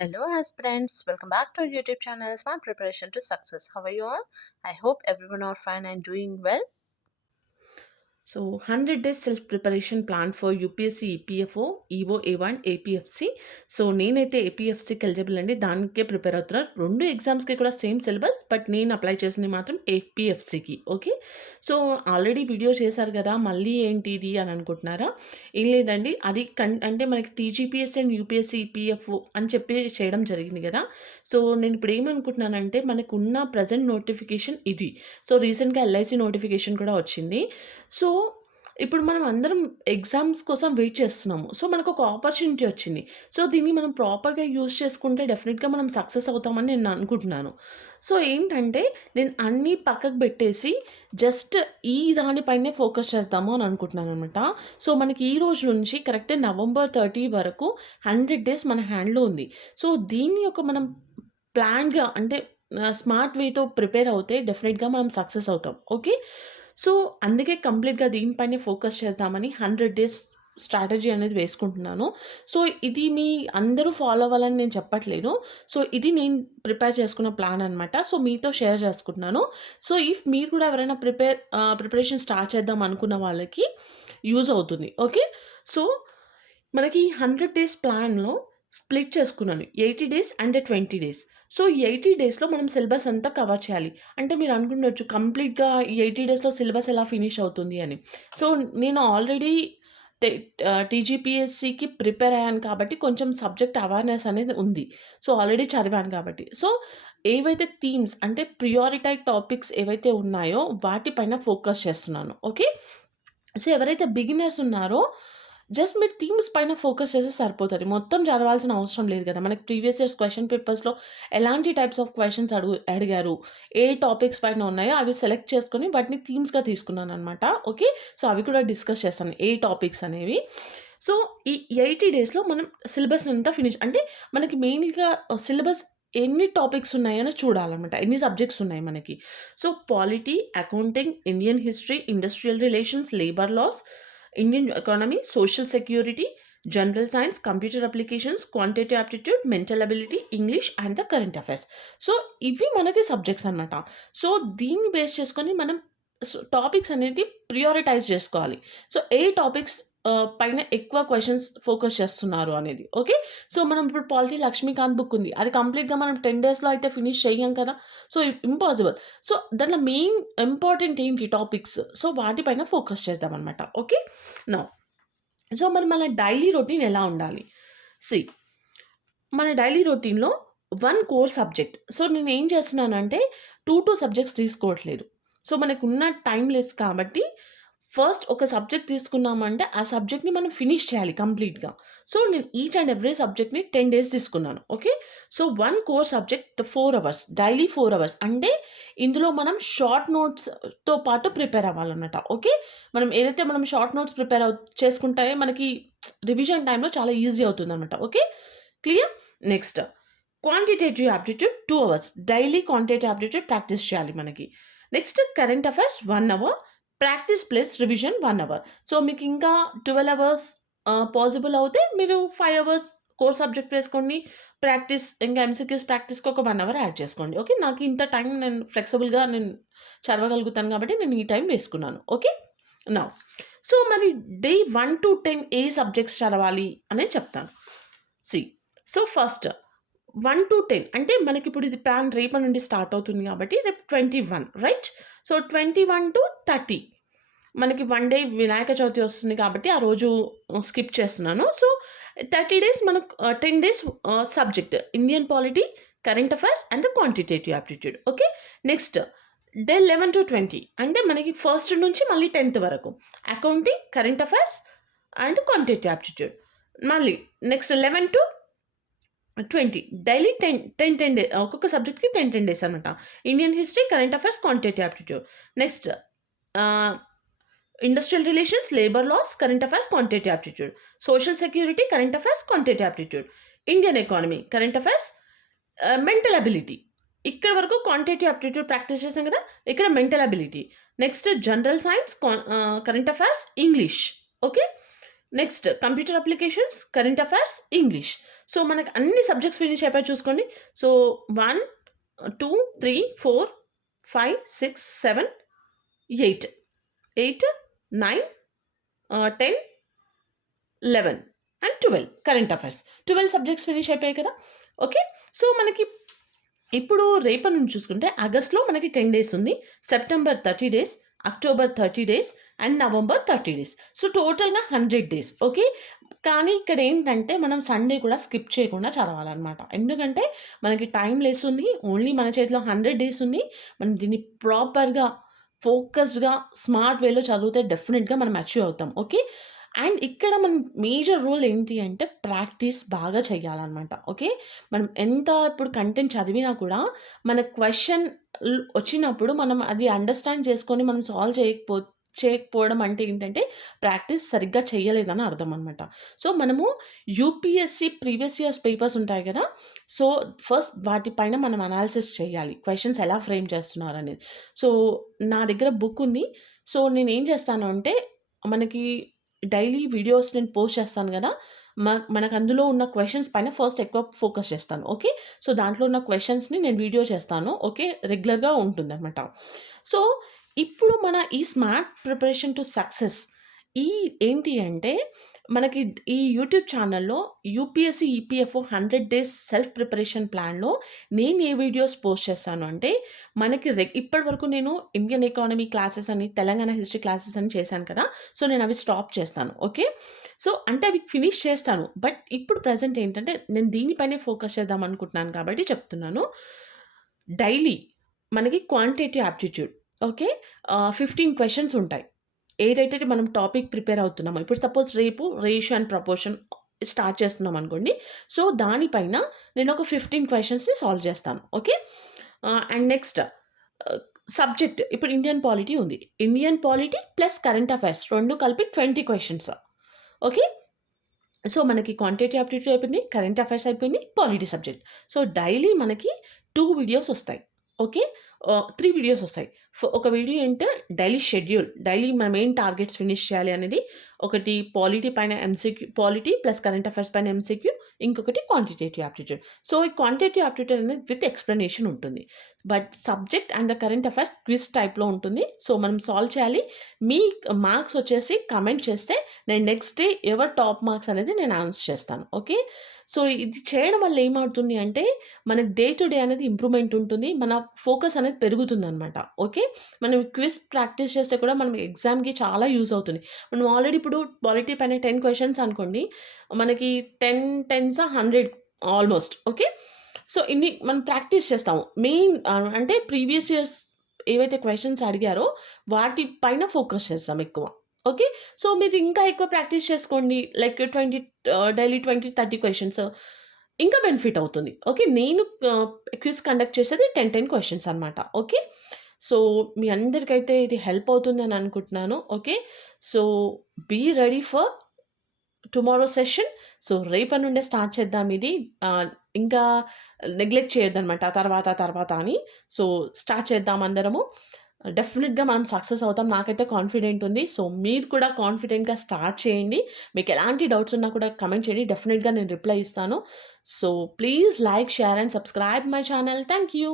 Hello, aspirants. Welcome back to our YouTube channel, Smart Preparation to Success. How are you all? I hope everyone are fine and doing well. So 100 days self preparation plan for UPSC EPFO EO A1 APFC. So నేనైతే ఏపీఎఫ్సికి eligible అండి, దానికే prepare అవుతున్నాను. రెండు ఎగ్జామ్స్కి కూడా same syllabus, but నేను apply చేసింది మాత్రం ఏపీఎఫ్సికి. ఓకే, సో ఆల్రెడీ వీడియో చేశారు కదా, మళ్ళీ ఏంటి ఇది అని అనుకుంటున్నారా? ఏం లేదండి, అది అంటే మనకి టీజీపీఎస్సీ అండ్ యూపీఎస్సీ ఈపీఎఫ్ఓ అని చెప్పి చేయడం జరిగింది కదా. సో నేను ఇప్పుడు ఏమనుకుంటున్నానంటే, మనకు ఉన్న ప్రజెంట్ నోటిఫికేషన్ ఇది. సో రీసెంట్గా ఎల్ఐసి నోటిఫికేషన్ కూడా వచ్చింది. సో ఇప్పుడు మనం అందరం ఎగ్జామ్స్ కోసం వెయిట్ చేస్తున్నాము. సో మనకు ఒక ఆపర్చునిటీ వచ్చింది. సో దీన్ని మనం ప్రాపర్‌గా యూజ్ చేసుకుంటే డెఫినిట్‌గా మనం సక్సెస్ అవుతామని నేను అనుకుంటున్నాను. సో ఏంటంటే, నేను అన్నీ పక్కకు పెట్టేసి జస్ట్ ఈ దానిపైనే ఫోకస్ చేద్దాము అని అనుకుంటున్నాననమాట. సో మనకి ఈ రోజు నుంచి కరెక్ట్ నవంబర్ 30 వరకు 100 డేస్ మన హ్యాండ్‌లో ఉంది. సో దీన్ని మనం ప్లాన్‌గా అంటే స్మార్ట్ వేతో ప్రిపేర్ అవుతే డెఫినిట్‌గా మనం సక్సెస్ అవుతాం. ఓకే, సో అందుకే కంప్లీట్‌గా దీనిపైనే ఫోకస్ చేద్దామని 100 డేస్ స్ట్రాటజీ అనేది వేసుకుంటున్నాను. సో ఇది మీ అందరూ ఫాలో అవ్వాలని నేను చెప్పట్లేదు. సో ఇది నేను ప్రిపేర్ చేసుకున్న ప్లాన్ అనమాట. సో మీతో షేర్ చేసుకుంటున్నాను. సో ఇఫ్ మీరు కూడా ఎవరైనా ప్రిపరేషన్ స్టార్ట్ చేద్దాం అనుకున్న వాళ్ళకి యూజ్ అవుతుంది. ఓకే, సో మనకి 100 డేస్ ప్లాన్‌లో స్ప్లిట్ చేసుకున్నాను. 80 డేస్ అండ్ 20 డేస్. సో ఈ 80 డేస్‌లో మనం సిలబస్ అంతా కవర్ చేయాలి. అంటే మీరు అనుకుండొచ్చు, కంప్లీట్‌గా ఈ 80 డేస్‌లో సిలబస్ ఎలా ఫినిష్ అవుతుంది అని. సో నేను ఆల్రెడీ టీజీపీఎస్సీకి ప్రిపేర్ అయ్యాను కాబట్టి కొంచెం సబ్జెక్ట్ అవేర్‌నెస్ అనేది ఉంది. సో ఆల్రెడీ చదివాను కాబట్టి. సో ఏవైతే థీమ్స్ అంటే ప్రియారిటైజ్ టాపిక్స్ ఏవైతే ఉన్నాయో వాటిపైన ఫోకస్ చేస్తున్నాను. ఓకే, సో ఎవరైతే బిగినర్స్ ఉన్నారో జస్ట్ మీరు థీమ్స్ పైన ఫోకస్ చేస్తే సరిపోతది. మొత్తం చదవాల్సిన అవసరం లేదు కదా. మనకి ప్రీవియస్ ఇయర్స్ క్వెషన్ పేపర్స్‌లో ఎలాంటి టైప్స్ ఆఫ్ క్వెషన్స్ అడిగారు, ఏ టాపిక్స్ పైన ఉన్నాయో అవి సెలెక్ట్ చేసుకొని వాటిని థీమ్స్‌గా తీసుకున్నాననమాట. ఓకే, సో అవి కూడా డిస్కస్ చేస్తాను, ఏ టాపిక్స్ అనేవి. సో ఈ 80 డేస్‌లో మనం సిలబస్ అంతా ఫినిష్ అంటే మనకి మెయిన్‌గా సిలబస్ ఎన్ని టాపిక్స్ ఉన్నాయని చూడాలనమాట. ఎన్ని సబ్జెక్ట్స్ ఉన్నాయి మనకి. So polity, accounting, Indian history, industrial relations, labour loss, Indian economy, social security, general science, computer applications, quantity aptitude, mental ability, English and the current affairs. So ఇవి మనకి సబ్జెక్ట్స్ అనమాట. So దీన్ని base చేసుకొని మనం topics అనేటివి prioritise చేసుకోవాలి. So ఏ topics పైన ఎక్కువ క్వెషన్స్ ఫోకస్ చేస్తున్నారు అనేది. ఓకే, సో మనం ఇప్పుడు పాలిటీ లక్ష్మీకాంత్ బుక్ ఉంది. అది కంప్లీట్‌గా మనం 10 డేస్‌లో అయితే ఫినిష్ చెయ్యం కదా. So impossible. సో దాంట్లో మెయిన్ ఇంపార్టెంట్ ఏంటి టాపిక్స్, సో వాటిపైన ఫోకస్ చేద్దామనమాట. ఓకే, నౌ సో మరి మన డైలీ రొటీన్ ఎలా ఉండాలి? సీ, మన డైలీ రొటీన్‌లో 1 కోర్ సబ్జెక్ట్. సో నేనేం చేస్తున్నానంటే 2 సబ్జెక్ట్స్ తీసుకోవట్లేదు. సో మనకున్న టైమ్ లెస్ కాబట్టి ఫస్ట్ ఒక సబ్జెక్ట్ తీసుకున్నామంటే ఆ సబ్జెక్ట్‌ని మనం ఫినిష్ చేయాలి కంప్లీట్‌గా. సో నేను ఈచ్ అండ్ ఎవ్రీ సబ్జెక్ట్‌ని 10 డేస్ తీసుకున్నాను. Okay, so 1 core subject 4 hours, daily 4 hours. అంటే ఇందులో మనం షార్ట్ నోట్స్‌తో పాటు ప్రిపేర్ అవ్వాలన్నమాట. ఓకే, మనం షార్ట్ నోట్స్ ప్రిపేర్ చేసుకుంటే మనకి రివిజన్ టైమ్‌లో చాలా ఈజీ అవుతుందన్నమాట. Okay, clear? Next quantitative aptitude 2 hours. Daily quantitative aptitude practice చేయాలి మనకి. Next current affairs 1 hour. Practice plus revision 1 hour. So మీకు ఇంకా 12 అవర్స్ పాసిబుల్ అవుతే మీరు 5 అవర్స్ కోర్ సబ్జెక్ట్ వేసుకోండి. ప్రాక్టీస్ ఇంకా ఎంసీక్యూస్ ప్రాక్టీస్‌కి ఒక 1 అవర్ యాడ్ చేసుకోండి. ఓకే, నాకు ఇంత టైం నేను ఫ్లెక్సిబుల్‌గా చదవగలుగుతాను కాబట్టి నేను ఈ టైం వేసుకున్నాను. ఓకే, నౌ సో మరి డే 1-10 ఏ సబ్జెక్ట్స్ చదవాలి అనేది చెప్తాను. సీ, సో ఫస్ట్ 1-10 అంటే మనకిప్పుడు ఇది ప్లాన్ రేపటి నుండి స్టార్ట్ అవుతుంది కాబట్టి రేపు 21 రైట్. సో 21-30 మనకి 1 డే వినాయక చవితి వస్తుంది కాబట్టి ఆ రోజు స్కిప్ చేస్తున్నాను. సో 30 డేస్ మనకు 10 days subject Indian polity, current affairs and the quantitative aptitude. Okay, next day 11-20 అంటే మనకి ఫస్ట్ నుంచి మళ్ళీ 10th వరకు accounting, current affairs and quantitative aptitude. మళ్ళీ నెక్స్ట్ 11-20 డైలీ 10 డే ఒక్కొక్క సబ్జెక్ట్‌కి 10 డేస్ అనమాట. Indian history, current affairs, quantitative aptitude. Next ah, industrial relations, labour laws, current affairs, quantitative aptitude. Social security, current affairs, quantitative aptitude. Indian economy, current affairs, mental ability. ఇక్కడి వరకు quantitative aptitude practice చేసాం కదా. ఇక్కడ mental ability. Next general science, current affairs, English. Okay, next computer applications, current affairs, English. So, మనకు అన్ని subjects finish అయిపోయాయి చూసుకోండి. So, 1, 2, 3, 4, 5, 6, 7, 8. 8, 9, 10, 11 and 12 current affairs. 12 subjects finish అయిపోయాయి కదా! ఓకే. సో, మనకి ఇప్పుడు రేపటి నుంచి చూసుకుంటే ఆగస్ట్‌లో మనకి 10 డేస్ ఉంది. September 30 days, October 30 days and November 30 days. So, టోటల్‌గా 100 డేస్. ఓకే. కానీ ఇక్కడేంటంటే మనం సండే కూడా స్కిప్ చేయకుండా చదవాలనమాట. ఎందుకంటే మనకి టైం లెస్ ఉంది. ఓన్లీ మన చేతిలో 100 డేస్ ఉంది. మనం దీన్ని ప్రాపర్‌గా, ఫోకస్డ్‌గా, స్మార్ట్ వేలో చదివితే డెఫినిట్‌గా మనం అచీవ్ అవుతాం. ఓకే. అండ్ ఇక్కడ మనం మేజర్ రూల్ ఏంటి అంటే ప్రాక్టీస్ బాగా చేయాలనమాట. ఓకే. మనం ఎంత ఇప్పుడు కంటెంట్ చదివినా కూడా మన క్వెషన్ వచ్చినప్పుడు మనం అది అండర్‌స్టాండ్ చేసుకొని మనం సాల్వ్ చేయకపోవడం అంటే ఏంటంటే ప్రాక్టీస్ సరిగ్గా చేయలేదని అర్థం అనమాట. సో, మనము యూపీఎస్‌సి ప్రీవియస్ ఇయర్స్ పేపర్స్ ఉంటాయి గదా! సో, ఫస్ట్ వాటి పైన మనం అనాలిసిస్ చేయాలి. క్వెషన్స్ ఎలా ఫ్రేమ్ చేస్తున్నారనేది. సో, నా దగ్గర బుక్ ఉంది. సో, నేనేం చేస్తాను అంటే మనకి డైలీ వీడియోస్ నేను పోస్ట్ చేస్తాను గదా! మనకు అందులో ఉన్న క్వెషన్స్ పైన ఫస్ట్ ఎక్కువ ఫోకస్ చేస్తాను. ఓకే. సో, దాంట్లో ఉన్న క్వెషన్స్‌ని నేను వీడియో చేస్తాను. ఓకే. రెగ్యులర్‌గా ఉంటుందనమాట. సో, ఇప్పుడు మన ఈ స్మార్ట్ ప్రిపరేషన్ టు సక్సెస్ ఈ ఏంటి అంటే మనకి ఈ యూట్యూబ్ ఛానల్‌లో UPSC, EPFO 100 days self preparation ప్లాన్‌లో నేను ఏ వీడియోస్ పోస్ట్ చేస్తాను అంటే మనకి ఇప్పటి వరకు నేను ఇండియన్ ఎకానమీ క్లాసెస్ అని, తెలంగాణ హిస్టరీ క్లాసెస్ అని చేశాను కదా! సో, నేను అవి స్టాప్ చేస్తాను. ఓకే. సో, అంటే అవి ఫినిష్ చేస్తాను. బట్ ఇప్పుడు ప్రెజెంట్ ఏంటంటే నేను దీనిపైనే ఫోకస్ చేద్దాం అనుకుంటున్నాను కాబట్టి చెప్తున్నాను. డైలీ మనకి క్వాంటిటేటివ్ యాప్టిట్యూడ్ ఓకే. 15 క్వెషన్స్ ఉంటాయి. ఏదైతే మనం టాపిక్ ప్రిపేర్ అవుతున్నామో ఇప్పుడు సపోజ్ రేపు రేషియో అండ్ ప్రపోర్షన్ స్టార్ట్ చేస్తున్నాం అనుకోండి. సో, దానిపైన నేను ఒక 15 క్వెషన్స్‌ని సాల్వ్ చేస్తాను. ఓకే. అండ్ నెక్స్ట్ సబ్జెక్ట్ ఇప్పుడు ఇండియన్ పాలిటీ ఉంది. Indian polity plus current affairs 2 కలిపి 20 క్వెషన్స్. ఓకే. సో, మనకి క్వాంటిటేటివ్ యాప్టిట్యూడ్ అయిపోయింది. కరెంట్ అఫైర్స్ అయిపోయింది. Polity subject. సో, డైలీ మనకి 2 వీడియోస్ ఒస్తాయి. ఓకే. 3 వీడియోస్ ఒస్తాయి. ఒక వీడియో ఏంటే డైలీ షెడ్యూల్. డైలీ మనం ఏం టార్గెట్స్ ఫినిష్ చేయాలి అనేది. ఒకటి పాలిటీ పైన MCQ polity plus current affairs పైన ఎంసీక్యూ. ఇంకొకటి క్వాంటిటేటివ్ యాప్టిట్యూడ్. సో, ఈ క్వాంటిటేటివ్ యాప్టిట్యూడ్ అనేది విత్ ఎక్స్‌ప్లనేషన్ ఉంటుంది. But subject and the current affairs quiz టైప్‌లో ఉంటుంది. సో, మనం సాల్వ్ చేయాలి. మీ మార్క్స్ వచ్చేసి కామెంట్ చేస్తే నేను నెక్స్ట్ డే ఎవరు టాప్ మార్క్స్ అనేది నేను అనౌన్స్ చేస్తాను. ఓకే. సో, ఇది చేయడం వల్ల ఏమవుతుంది అంటే మనకి డే టు డే అనేది ఇంప్రూవ్‌మెంట్ ఉంటుంది. మన ఫోకస్ అనేది పెరుగుతుందనమాట. ఓకే. మనం క్విజ్ ప్రాక్టీస్ చేస్తే కూడా మనం ఎగ్జామ్‌కి చాలా యూజ్ అవుతుంది. మనం ఆల్రెడీ ఇప్పుడు పాలిటీ పైన 10 క్వెషన్స్ అనుకోండి. మనకి 10 టెన్స్ 100 ఆల్‌మోస్ట్. ఓకే. సో, ఇన్ని మనం ప్రాక్టీస్ చేస్తాము. మెయిన్ అంటే ప్రీవియస్ ఇయర్స్ ఏవైతే క్వెషన్స్ అడిగారో వాటి పైన ఫోకస్ చేస్తాం ఎక్కువ. ఓకే. సో, మీరు ఇంకా ఎక్కువ ప్రాక్టీస్ చేసుకోండి. లైక్ 20 డైలీ 20, 30 క్వెషన్స్ ఇంకా బెనిఫిట్ అవుతుంది. ఓకే. నేను క్విజ్ కండక్ట్ చేసేది 10 క్వెషన్స్ అనమాట. ఓకే. సో, మీ అందరికైతే ఇది హెల్ప్ అవుతుందని అనుకుంటున్నాను. Okay. So, be ready for tomorrow session. So, రేపటి నుండే స్టార్ట్ చేద్దాం ఇది. ఇంకా నెగ్లెక్ట్ చేయొద్దనమాట. తర్వాత అని. సో, స్టార్ట్ చేద్దాం అందరము. డెఫినిట్‌గా మనం సక్సెస్ అవుతాం. నాకైతే కాన్ఫిడెంట్ ఉంది. సో, మీరు కూడా కాన్ఫిడెంట్‌గా స్టార్ట్ చేయండి. మీకు ఎలాంటి డౌట్స్ ఉన్నా కూడా కామెంట్ చేయండి. డెఫినిట్‌గా నేను రిప్లై ఇస్తాను. So, please like, share and subscribe my channel. Thank you.